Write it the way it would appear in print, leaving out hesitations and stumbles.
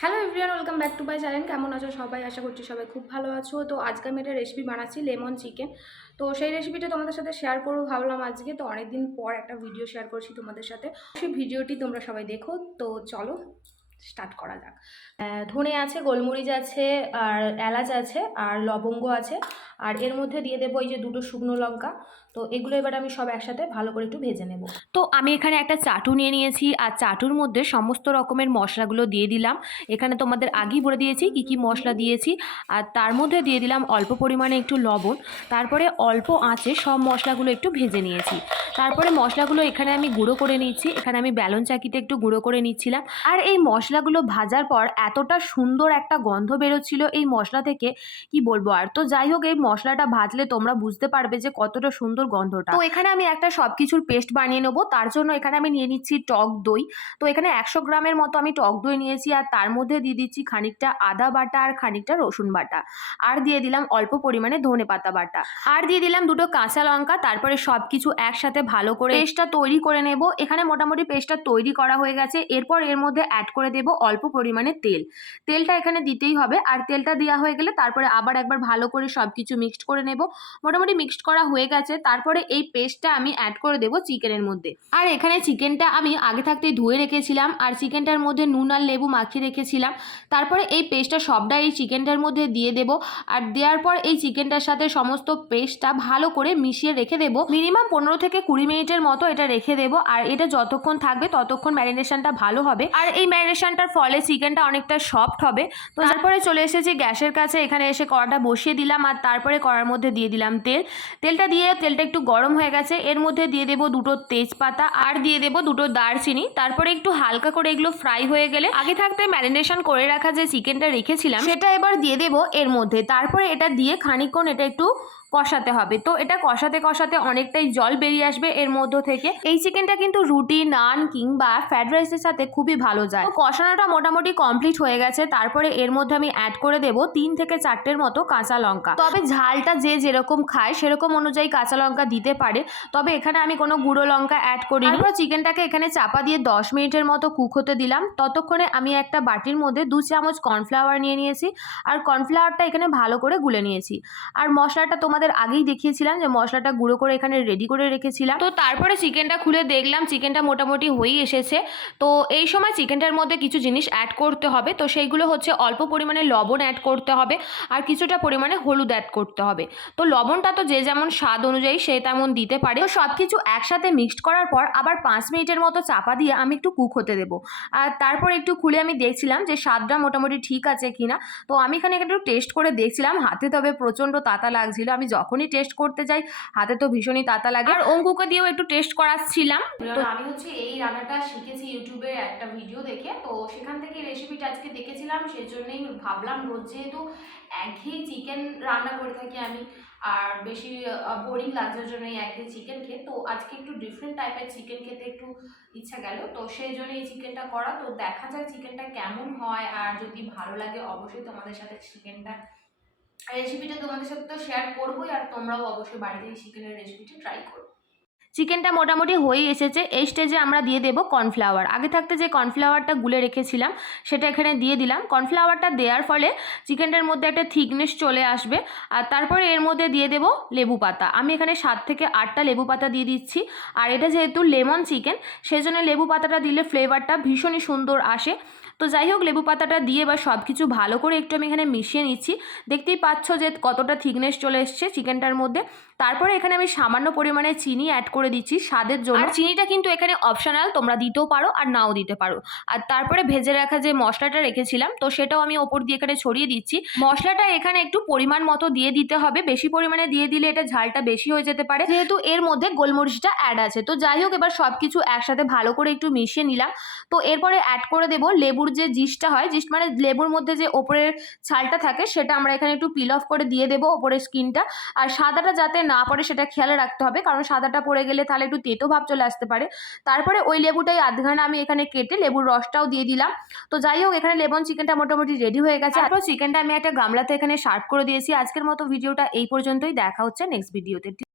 Hello everyone, welcome back to my channel. কেমন আছো সবাই? আশা করছি সবাই খুব ভালো আছো। তো আজকে আমি একটা রেসিপি বানাচ্ছি, লেমন চিকেন। তো সেই রেসিপিটা তোমাদের সাথে শেয়ার করবো ভাবলাম আজকে। তো অনেকদিন পর একটা ভিডিও শেয়ার করছি তোমাদের সাথে। সেই ভিডিওটি তোমরা সবাই দেখো। তো চলো স্টার্ট করা যাক। ধনে আছে, গোলমরিচ আছে, আর এলাচ আছে, আর লবঙ্গ আছে, আর এর মধ্যে দিয়ে দেবো এই যে দুটো শুকনো লঙ্কা। তো এগুলো এবার আমি সব একসাথে ভালো করে একটু ভেজে নেব। তো আমি এখানে একটা চাটু নিয়ে নিয়েছি, আর চাটুর মধ্যে সমস্ত রকমের মশলাগুলো দিয়ে দিলাম। এখানে তোমাদের আগেই বলে দিয়েছি কি কি মশলা দিয়েছি। আর তার মধ্যে দিয়ে দিলাম অল্প পরিমাণে একটু লবণ। তারপরে অল্প আঁচে সব মশলাগুলো একটু ভেজে নিয়েছি। তারপরে মশলাগুলো এখানে আমি গুঁড়ো করে নিচ্ছি। এখানে আমি বেলন চাকিতে একটু গুঁড়ো করে নিচ্ছিলাম। আর এই মশলাগুলো ভাজার পর এতটা সুন্দর একটা গন্ধ বেরোচ্ছিল এই মশলা থেকে, কি বলবো আর। তো যাই হোক, এই মশলাটা ভাজলে তোমরা বুঝতে পারবে যে কতটা সুন্দর গন্ধটা। তো এখানে আমি একটা সবকিছুর পেস্ট বানিয়ে নেবো। তার জন্য এখানে আমি নিয়ে নিচ্ছি টক দই। তো এখানে 100 গ্রামের মতো আমি টক দই নিয়েছি, আর তার মধ্যে দিয়ে দিচ্ছি খানিকটা আদা বাটা আর খানিকটা রসুন বাটা, আর দিয়ে দিলাম অল্প পরিমাণে ধনে পাতা বাটা, আর দিয়ে দিলাম দুটো কাঁচা লঙ্কা। তারপরে সবকিছু একসাথে ভালো করে পেস্টটা তৈরি করে নেব। এখানে মোটামুটি পেস্টটা তৈরি করা হয়ে গেছে। এরপর এর মধ্যে অ্যাড করে দেব অল্প পরিমাণে তেলটা এখানে দিতেই হবে। আর তেলটা দেওয়া হয়ে গেলে তারপরে আবার একবার ভালো করে সবকিছু মিক্সড করে নেব। মোটামুটি মিক্সড করা হয়ে গেছে। তারপরে এই পেস্টটা আমি অ্যাড করে দেব চিকেনের মধ্যে। আর এখানে চিকেনটা আমি আগে থাকতেই ধুয়ে রেখেছিলাম, আর চিকেনটার মধ্যে নুন আর লেবু মাখিয়ে রেখেছিলাম। তারপরে এই পেস্টটা সবটা এই চিকেনটার মধ্যে দিয়ে দেব। আর দেওয়ার পর এই চিকেনটার সাথে সমস্ত পেস্টটা ভালো করে মিশিয়ে রেখে দেব। মিনিমাম 15 থেকে 20 মিনিটের মতো এটা রেখে দেব। আর এটা যতক্ষণ থাকবে ততক্ষণ ম্যারিনেশনটা ভালো হবে, আর এই ম্যারিনেশনটার ফলে চিকেনটা অনেকটা সফট হবে। তো তারপরে চলে এসেছি গ্যাসের কাছে। এখানে এসে কড়াটা বসিয়ে দিলাম, আর তারপরে কড়ার মধ্যে দিয়ে দিলাম তেলটা দিয়ে তেলটা একটু গরম হয়ে গেছে। এর মধ্যে দিয়ে দেবো দুটো তেজপাতা, আর দিয়ে দেবো দুটো দারচিনি। তারপরে একটু হালকা করে এগুলো ফ্রাই হয়ে গেলে আগে থাকতে ম্যারিনেশন করে রাখা যে চিকেনটা রেখেছিলাম সেটা এবার দিয়ে দেবো এর মধ্যে। তারপরে এটা দিয়ে খানিকক্ষণ এটা একটু কষাতে হবে। তো এটা কষাতে কষাতে অনেকটাই জল বেরিয়ে আসবে এর মধ্য থেকে। এই চিকেনটা কিন্তু রুটি, নান কিংবা ফ্রাইড রাইসের সাথে খুবই ভালো যায়। তো কষানোটা মোটামুটি কমপ্লিট হয়ে গেছে। তারপরে এর মধ্যে আমি অ্যাড করে দেবো 3 থেকে 4টের মতো কাঁচা লঙ্কা। তবে ঝালটা যে যেরকম খায় সেরকম অনুযায়ী কাঁচা লঙ্কা দিতে পারে। তবে এখানে আমি কোনো গুঁড়ো লঙ্কা অ্যাড করিনি। তারপর চিকেনটাকে এখানে চাপা দিয়ে 10 মিনিটের মতো কুক হতে দিলাম। ততক্ষণে আমি একটা বাটির মধ্যে 2 চামচ কর্নফ্লাওয়ার নিয়ে নিয়েছি, আর কর্নফ্লাওয়ারটা এখানে ভালো করে গুলে নিয়েছি। আর মশলাটা তোমাদের আগেই দেখিয়েছিলাম যে মশলাটা গুঁড়ো করে এখানে রেডি করে রেখেছিলাম। তো তারপরে চিকেনটা খুলে দেখলাম চিকেনটা মোটামুটি হয়েই এসেছে। তো এই সময় চিকেনটার মধ্যে কিছু জিনিস অ্যাড করতে হবে। তো সেইগুলো হচ্ছে অল্প পরিমাণে লবণ অ্যাড করতে হবে, আর কিছুটা পরিমাণে হলুদ অ্যাড করতে হবে। তো লবণটা তো যে যেমন স্বাদ অনুযায়ী সে তেমন দিতে পারে। তো সব কিছু একসাথে মিক্সড করার পর আবার 5 মিনিটের মতো চাপা দিয়ে আমি একটু কুক হতে দেবো। আর তারপর একটু খুলে আমি দেখছিলাম যে স্বাদটা মোটামুটি ঠিক আছে কিনা। তো আমি এখানে একটু টেস্ট করে দেখছিলাম হাতে, তবে প্রচণ্ড তাতা লাগছিল। আমি যখনই টেস্ট করতে যাই হাতে তো ভীষণই তাতা লাগে। আর অঙ্কুকে দিয়েও একটু টেস্ট করাচ্ছিলাম। তো আমি হচ্ছে এই রান্নাটা শিখেছি ইউটিউবের একটা ভিডিও দেখে। তো সেখান থেকে রেসিপিটা আজকে দেখেছিলাম, সেজন্যই ভাবলাম রোজ যেহেতু একঘেয়ে চিকেন রান্না করে থাকি আমি, আর বেশি বোরিং লাগার জন্য একঘেয়ে চিকেন খেয়ে, তো আজকে একটু ডিফারেন্ট টাইপের চিকেন খেতে একটু ইচ্ছা গেল। তো সেই জন্য এই চিকেনটা করা। তো দেখা যায় চিকেনটা কেমন হয়, আর যদি ভালো লাগে অবশ্যই তোমাদের সাথে চিকেনটা রেসিপিটা তোমাদের সাথে তো শেয়ার করবোই, আর তোমরাও অবশ্যই বাড়িতে এই চিকেনের রেসিপিটা ট্রাই করো। চিকেনটা মোটামুটি হয়ে এসেছে। এই স্টেজে আমরা দিয়ে দেবো কর্নফ্লাওয়ার। আগে থাকতে যে কর্নফ্লাওয়ারটা গুলে রেখেছিলাম সেটা এখানে দিয়ে দিলাম। কর্নফ্লাওয়ারটা দেওয়ার ফলে চিকেনটার মধ্যে একটা থিকনেস চলে আসবে। আর তারপরে এর মধ্যে দিয়ে দেবো লেবু পাতা। আমি এখানে 7 থেকে 8টা লেবু পাতা দিয়ে দিচ্ছি। আর এটা যেহেতু লেমন চিকেন সেজন্য লেবু পাতাটা দিলে ফ্লেভারটা ভীষণই সুন্দর আসে। তো যাই হোক, লেবু পাতাটা দিয়ে বা সব কিছু ভালো করে একটু আমি এখানে মিশিয়ে নিচ্ছি। দেখতেই পাচ্ছ যে কতটা থিকনেস চলে এসছে চিকেনটার মধ্যে। তারপরে এখানে আমি সামান্য পরিমাণে চিনি অ্যাড করে দিচ্ছি স্বাদের জন্য। আর চিনিটা কিন্তু এখানে অপশনাল, তোমরা দিতেও পারো আর নাও দিতে পারো। আর তারপরে ভেজে রাখা যে মশলাটা রেখেছিলাম তো সেটাও আমি ওপর দিয়ে এখানে ছড়িয়ে দিচ্ছি। মশলাটা এখানে একটু পরিমাণ মতো দিয়ে দিতে হবে, বেশি পরিমাণে দিয়ে দিলে এটা ঝালটা বেশি হয়ে যেতে পারে, যেহেতু এর মধ্যে গোলমরিচটা অ্যাড আছে। তো যাই হোক, এবার সব কিছু একসাথে ভালো করে একটু মিশিয়ে নিলাম। তো এরপরে অ্যাড করে দেবো লেবুর যে জিস্টটা হয়, জিস্ট মানে লেবুর মধ্যে যে ওপরের ছালটা থাকে সেটা আমরা এখানে একটু পিল অফ করে দিয়ে দেবো ওপরের স্কিনটা। আর সাদাটা যাতে না পড়ে সেটা খেয়াল রাখতে হবে, কারণ সাদাটা পড়ে গেলে তাহলে একটু তেতো ভাব চলে আসতে পারে। তারপরে ওই লেবুটাই আধখানা আমি এখানে কেটে লেবুর রসটাও দিয়ে দিলাম। তো যাই হোক, এখানে লেমন চিকেনটা মোটামুটি রেডি হয়ে গেছে। তারপর চিকেনটা আমি একটা গামলাতে এখানে সার্ভ করে দিয়েছি। আজকের মতো ভিডিওটা এই পর্যন্তই। দেখা হচ্ছে নেক্সট ভিডিওতে।